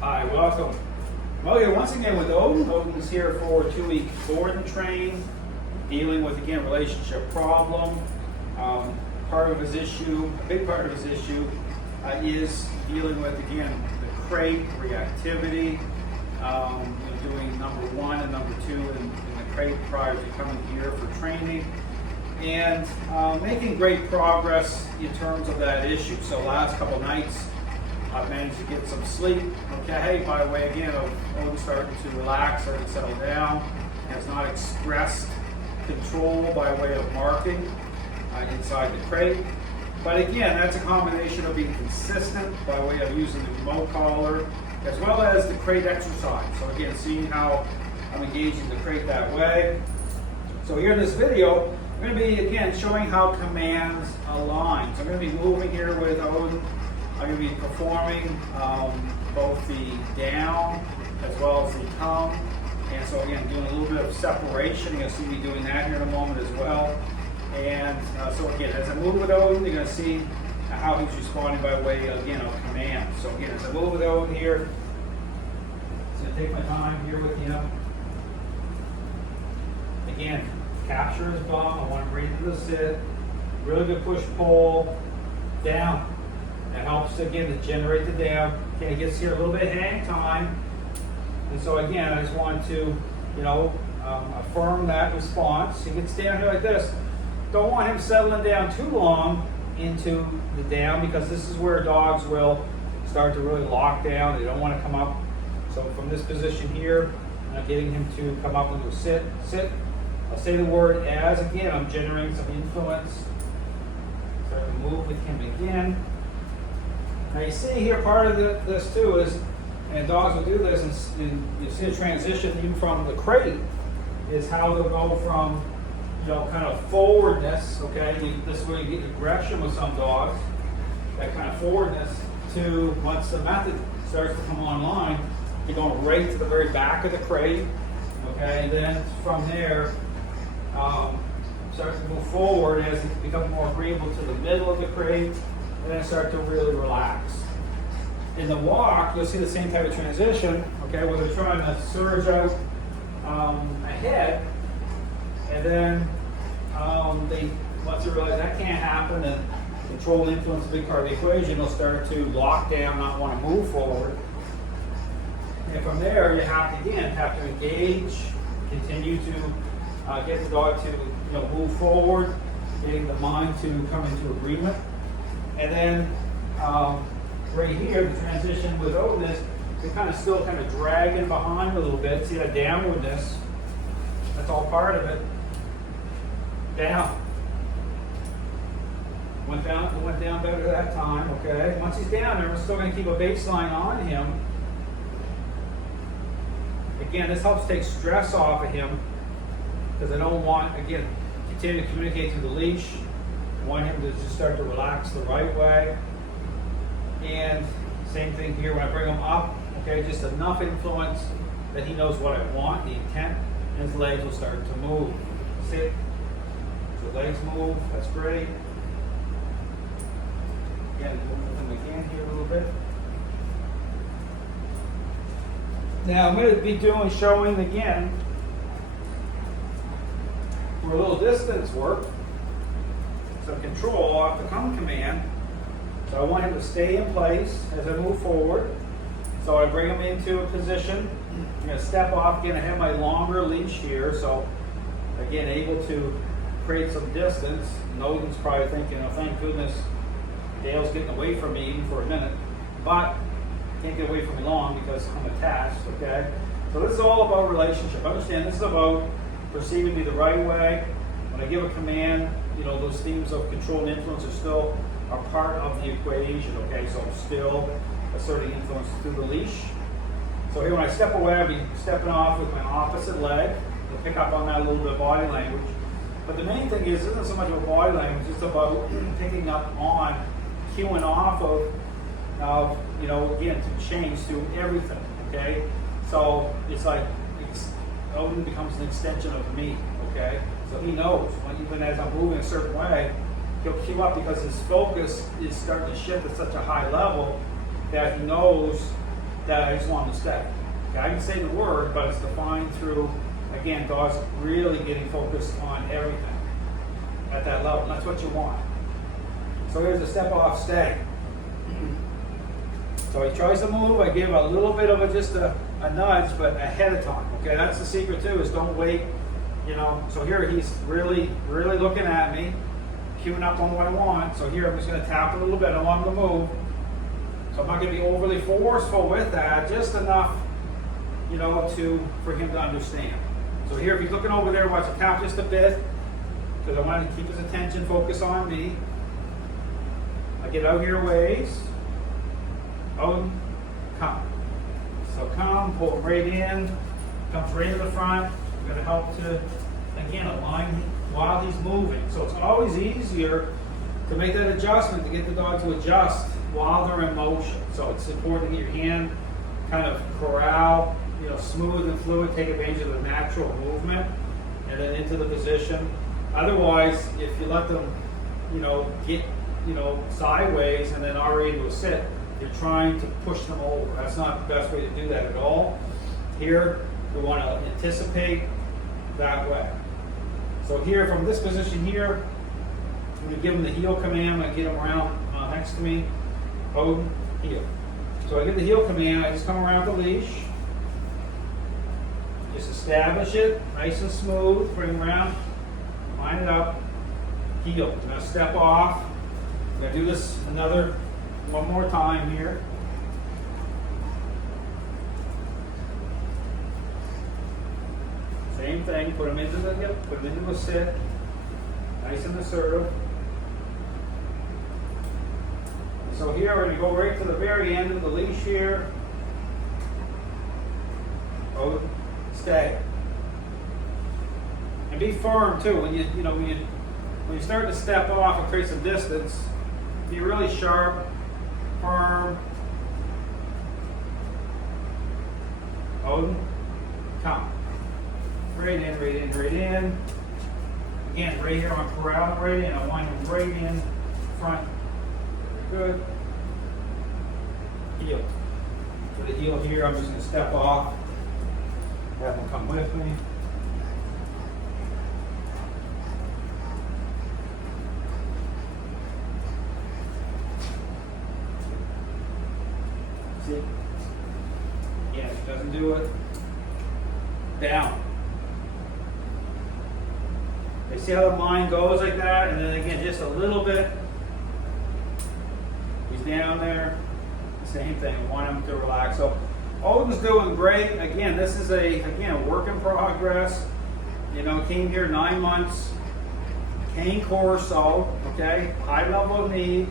Hi, welcome. Well, here once again with Odin. Odin's here for a 2-week board and train, dealing with, again, relationship problem. Part of his issue, a big part of his issue, is dealing with, again, the crate, reactivity, doing number 1 and number 2 in the crate prior to coming here for training, and making great progress in terms of that issue. So last couple nights, I've managed to get some sleep, okay, by way again of Odin starting to relax, starting to settle down, has not expressed control by way of marking inside the crate. But again, that's a combination of being consistent by way of using the remote collar, as well as the crate exercise. So again, seeing how I'm engaging the crate that way. So here in this video, I'm going to be, again, showing how commands align. So I'm going to be moving here with Odin. I'm going to be performing both the down as well as the come. And so again, doing a little bit of separation. You're going to see me doing that here in a moment as well. And so again, as I move with Odin, you're going to see how he's responding by way, again, of command. So again, as I move with Odin here, I'm going to take my time here with him. Again, capture his bum. I want to breathe into the sit. Really good push-pull. Down. That helps, again, to generate the down. Okay, it gets here a little bit of hang time. And so again, I just want to, affirm that response. He gets down here like this. Don't want him settling down too long into the down, because this is where dogs will start to really lock down. They don't want to come up. So from this position here, I'm getting him to come up into a sit. I'll say the word as. Again, I'm generating some influence. Start to move with him again. Now you see here, part of this too is, and dogs will do this, and you see a transition even from the crate, is how they'll go from, kind of forwardness, okay? This is where you get aggression with some dogs, that kind of forwardness, to once the method starts to come online, you're going right to the very back of the crate, okay? And then from there, starts to move forward as it becomes more agreeable to the middle of the crate, and then start to really relax. In the walk, you'll see the same type of transition, okay, where they're trying to surge out ahead, and then once they realize that can't happen, and control and influence is a big part of the equation, they'll start to lock down, not want to move forward. And from there, you have to engage, continue to get the dog to move forward, getting the mind to come into agreement. And then right here, the transition with Odin is they're still dragging behind a little bit. See that downwardness? That's all part of it. Down. Went down better that time, okay? Once he's down there, we're still going to keep a baseline on him. Again, this helps take stress off of him, because I don't want, again, continue to communicate through the leash. I want him to just start to relax the right way. And same thing here when I bring him up, okay, just enough influence that he knows what I want, the intent, and his legs will start to move. Sit. So legs move, that's great. Again, move with him again here a little bit. Now I'm going to be showing again for a little distance work, some control off the come command. So I want him to stay in place as I move forward. So I bring him into a position. I'm going to step off. Again, I have my longer leash here, so again, able to create some distance. And Odin's probably thinking, oh, thank goodness Dale's getting away from me even for a minute, but can't get away from me long because I'm attached, okay? So this is all about relationship. Understand, this is about perceiving me the right way. When I give a command, those themes of control and influence are part of the equation, okay? So I'm still asserting influence through the leash. So here when I step away, I'll be stepping off with my opposite leg. You'll pick up on that a little bit of body language. But the main thing is, it isn't so much about body language, it's about picking up on, cueing off of, again, to change through everything, okay? So it's like, Odin becomes an extension of me, okay? So he knows, even as I'm moving a certain way, he'll cue up because his focus is starting to shift at such a high level that he knows that I just want them to stay. Okay, I can say the word, but it's defined through, again, dogs really getting focused on everything at that level. That's what you want. So here's a step off stay. So he tries to move. I give a little bit of just a nudge, but ahead of time. Okay, that's the secret too, is don't wait. You know, so here he's really looking at me, queuing up on what I want. So here I'm just going to tap a little bit. I want him to move. So I'm not going to be overly forceful with that, just enough, you know, for him to understand. So here, if he's looking over there, watch it tap just a bit, because I want to keep his attention focused on me. I get out here a ways. Odin, come. So come, pull him right in, comes right to the front. We're going to help to, again, align while he's moving. So it's always easier to make that adjustment, to get the dog to adjust while they're in motion. So it's important to get your hand kind of corral, you know, smooth and fluid, take advantage of the natural movement, and then into the position. Otherwise, if you let them, you know, get, you know, sideways and then already into a sit, you're trying to push them over. That's not the best way to do that at all. Here, we want to anticipate that way. So here, from this position here, I'm going to give him the heel command. I get him around next to me. Odin, heel. So I give the heel command. I just come around the leash. Just establish it, nice and smooth. Bring him around. Line it up. Heel. I'm going to step off. I'm going to do this one more time here. Same thing. Put him into a sit. Nice and assertive. So here we're going to go right to the very end of the leash here. Oh, stay. And be firm too. When you start to step off and create some distance, be really sharp, firm. Odin, come. Right in, right in, right in. Again, right here on corral, right in. I want him right in front. Good. Heel. For the heel here, I'm just going to step off. Have him come with me. See? Yeah, if it doesn't do it. Down. You see how the line goes like that? And then again, just a little bit. He's down there. Same thing. I want him to relax. So Odin's doing great. Again, this is a work in progress. You know, came here 9 months. Cane Corso, okay? High level of need.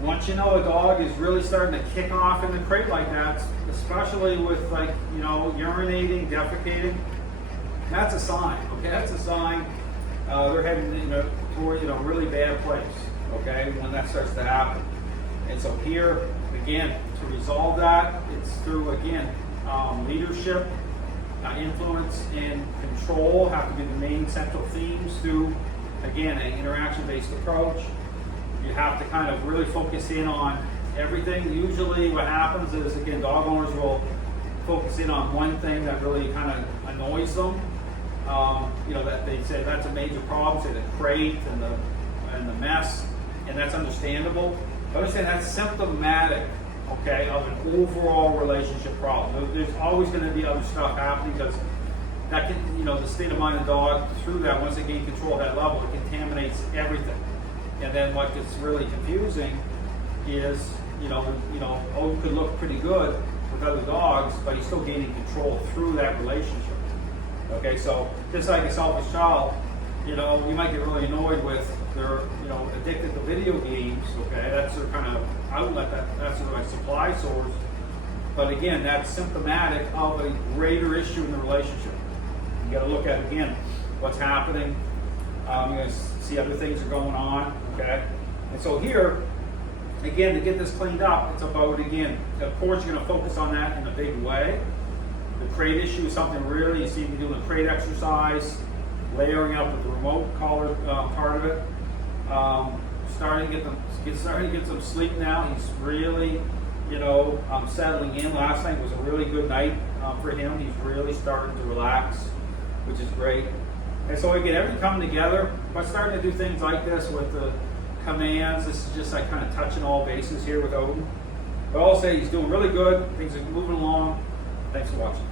Once you know a dog is really starting to kick off in the crate like that, especially with, like, you know, urinating, defecating, that's a sign, okay? That's a sign they're heading, you know, toward, you know, really bad place, okay, when that starts to happen. And so here, again, to resolve that, it's through, again, leadership, influence, and control have to be the main central themes through, again, an interaction-based approach. You have to kind of really focus in on everything. Usually what happens is, again, dog owners will focus in on one thing that really kind of annoys them. You know, that they say that's a major problem, say the crate and the mess, and that's understandable. But I'm saying that's symptomatic, okay, of an overall relationship problem. There's always going to be other stuff happening because that can, you know, the state of mind of the dog through that, once they gain control at that level, it contaminates everything. And then what gets really confusing is, you know, Odin could look pretty good with other dogs, but he's still gaining control through that relationship. Okay, so just like a selfish child, you know, you might get really annoyed with they're, you know, addicted to video games. Okay, that's their kind of outlet, that's their like supply source. But again, that's symptomatic of a greater issue in the relationship. You got to look at again what's happening. You're going to see other things are going on. Okay, and so here, again, to get this cleaned up, it's about, again, of course, you're going to focus on that in a big way. The crate issue is something really you see me doing a crate exercise, layering up with the remote collar part of it. Starting to get some sleep now. He's really, settling in. Last night was a really good night for him. He's really starting to relax, which is great. And so again, everything coming together. By starting to do things like this with the commands, this is just like kind of touching all bases here with Odin. But I'll say he's doing really good. Things are moving along. Thanks for watching.